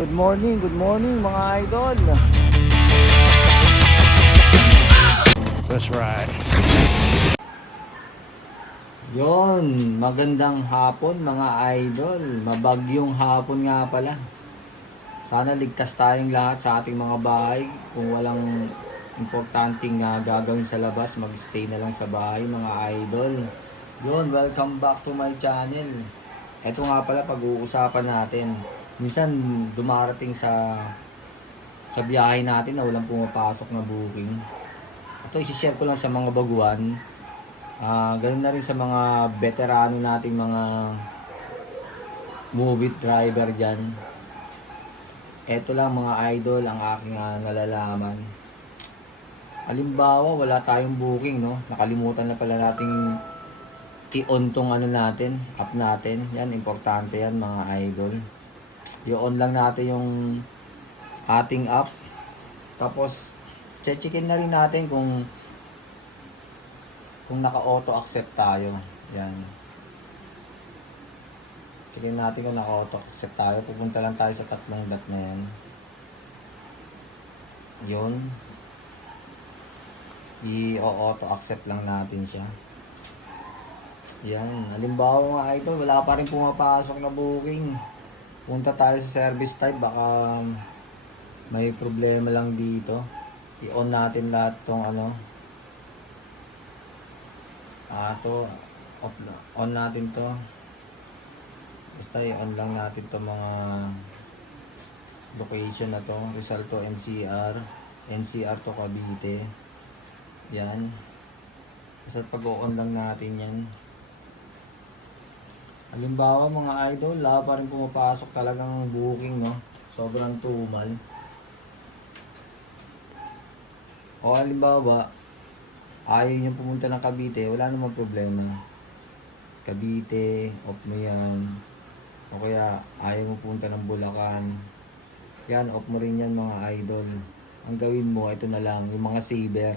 Good morning mga idol. That's right. Yon, magandang hapon mga idol. Mabagyong hapon nga pala. Sana ligtas tayong lahat sa ating mga bahay. Kung walang importanteng gagawin sa labas, mag-stay na lang sa bahay mga idol. Yon, welcome back to my channel. Ito nga pala pag-uusapan natin. Minsan dumarating sa biyahe natin na walang pumapasok na booking. Ito isi-share ko lang sa mga baguhan. Ganun na rin sa mga veterano nating mga movie driver dyan. Ito lang mga idol ang aking nalalaman. Halimbawa wala tayong booking, no? Nakalimutan na pala nating i-on tong natin, app natin. Yan, importante yan mga idol. I-on lang natin yung ating app. Tapos checkin na rin natin kung naka-auto accept tayo. Yan. Checkin natin kung naka-auto accept tayo. Pupunta lang tayo sa tatlong dot na yan. Yun. I-auto accept lang natin siya. Yan. Halimbawa mga idol, wala pa rin pumapasok na booking. Punta tayo sa service type. Baka may problema lang dito. I-on natin lahat tong on natin to. Basta i-on lang natin to mga location na to. Rizal to NCR to Cavite. Yan. Basta pag-on lang natin yan. Halimbawa mga idol, wala pa rin pumapasok talagang booking, no? Sobrang tumal. O halimbawa, ayaw nyo pumunta ng Cavite, wala namang problema. Cavite, off mo yan. O kaya, ayaw mo pumunta ng Bulacan. Yan, off mo rin yan mga idol. Ang gawin mo, ito na lang, yung mga saver.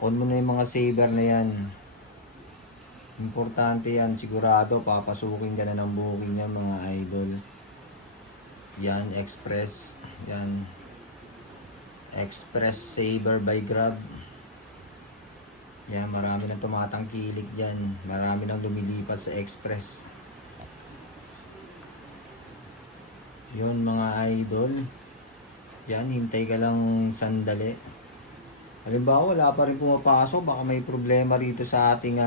On mo na yung mga saver na yan. Importante yan, sigurado, papasukin ka na ng booking yan mga idol. Yan, Express. Yan. Express Saver by Grab. Yan, marami nang tumatangkilik dyan. Marami nang lumilipat sa Express. Yun mga idol. Yan, hintay ka lang sandali. Halimbawa, wala pa rin pumapasok. Baka may problema rito sa ating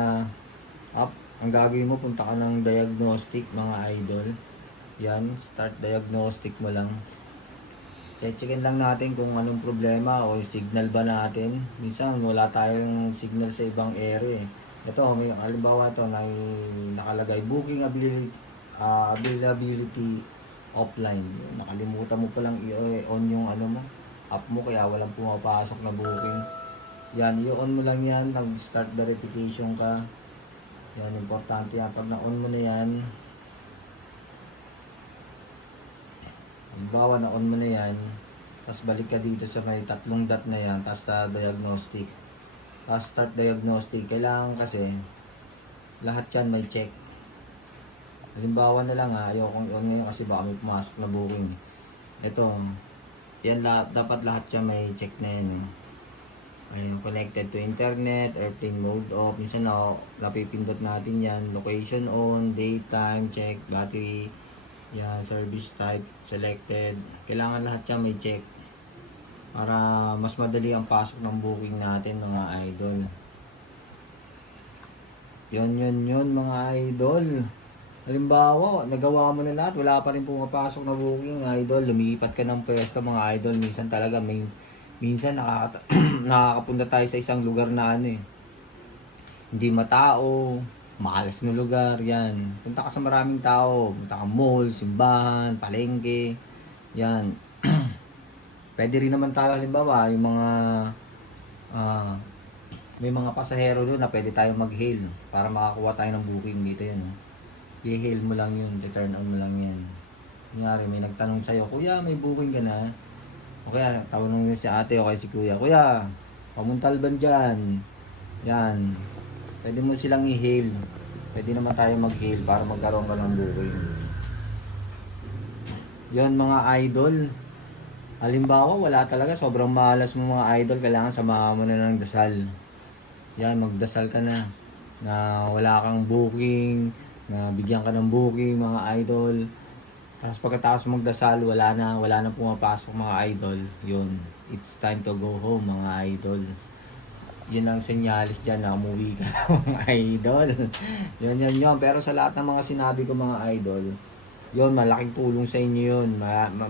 app. Ang gagawin mo, punta ka ng diagnostic mga idol. Yan, start diagnostic mo lang. Checkin lang natin kung anong problema o signal ba natin. Minsan wala tayong signal sa ibang area. Ito, may halimbawa ito nakalagay booking availability offline. Nakalimutan mo palang i-on yung mo, app mo, kaya walang pumapasok na booking. Yan, i-on mo lang yan, nag-start verification ka. Yan, importante yan. Pag na-on mo na yan, halimbawa na-on mo na yan, tapos balik ka dito sa may tatlong dot na yan, tapos diagnostic, tapos start diagnostic. Kailangan kasi lahat yan may check. Halimbawa na lang ayokong i-on ngayon kasi baka may pumasok na booking. Ito, yan dapat lahat yan may check na yan. Ayun, connected to internet, airplane mode off. Minsan napipindot natin yan. Location on, daytime, check, battery, yan, service type, selected. Kailangan lahat yan may check. Para mas madali ang pasok ng booking natin mga idol. Yun mga idol. Halimbawa, nagawa mo na lahat, wala pa rin pumapasok na booking idol. Lumipat ka ng pwesto mga idol. Minsan talaga minsan nakakapunta tayo sa isang lugar na hindi matao, maalas na lugar, yan. Punta ka sa maraming tao, punta ka mall, simbahan, palengke, yan. Pwede rin naman tayo halimbawa, yung mga may mga pasahero doon na pwede tayong mag-hail para makakuha tayo ng booking dito yun. I-hail mo lang yun, return on mo lang yan. Kunyari, may nagtanong sa'yo, kuya, may booking ka na? O kaya, tawanong nyo si ate o kaya si kuya, kuya, pamuntalban dyan. Yan. Pwede mo silang i-hail. Pwede naman tayo mag-hail para magkaroon ka ng booking. Yon mga idol. Halimbawa, wala talaga, sobrang malas mo mga idol, kailangan samahan mo na ng dasal. Yan, magdasal ka na wala kang booking, na bigyan ka ng booking mga idol. Tapos pagkatapos magdasal, wala na pumapasok mga idol. Yun, it's time to go home mga idol. Yun ang senyalis dyan na umuwi ka na mga idol. Yun. Pero sa lahat ng mga sinabi ko mga idol, yun, malaking tulong sa inyo yun.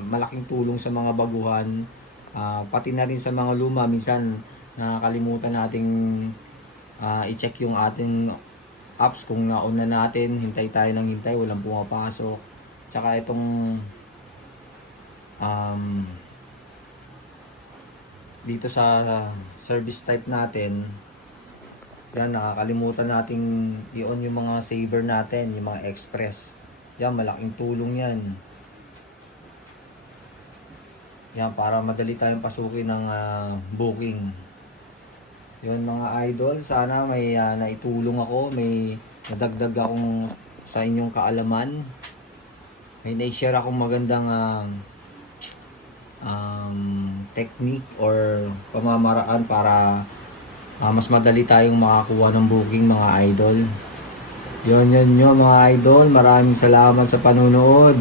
Malaking tulong sa mga baguhan. Pati na rin sa mga luma. Minsan, nakakalimutan nating i-check yung ating apps kung nauna natin. Hintay tayo ng hintay, walang pumapasok. Tsaka itong dito sa service type natin, yan, nakakalimutan nating i-on yung mga saver natin, yung mga express. Yan, malaking tulong yan. Yan, para madali tayong pasukin ng booking. Yun mga idol, sana may naitulong ako, may nadagdag akong sa inyong kaalaman. May na-share akong magandang technique or pamamaraan para mas madali tayong makakuha ng booking mga idol. Yun mga idol, maraming salamat sa panunood.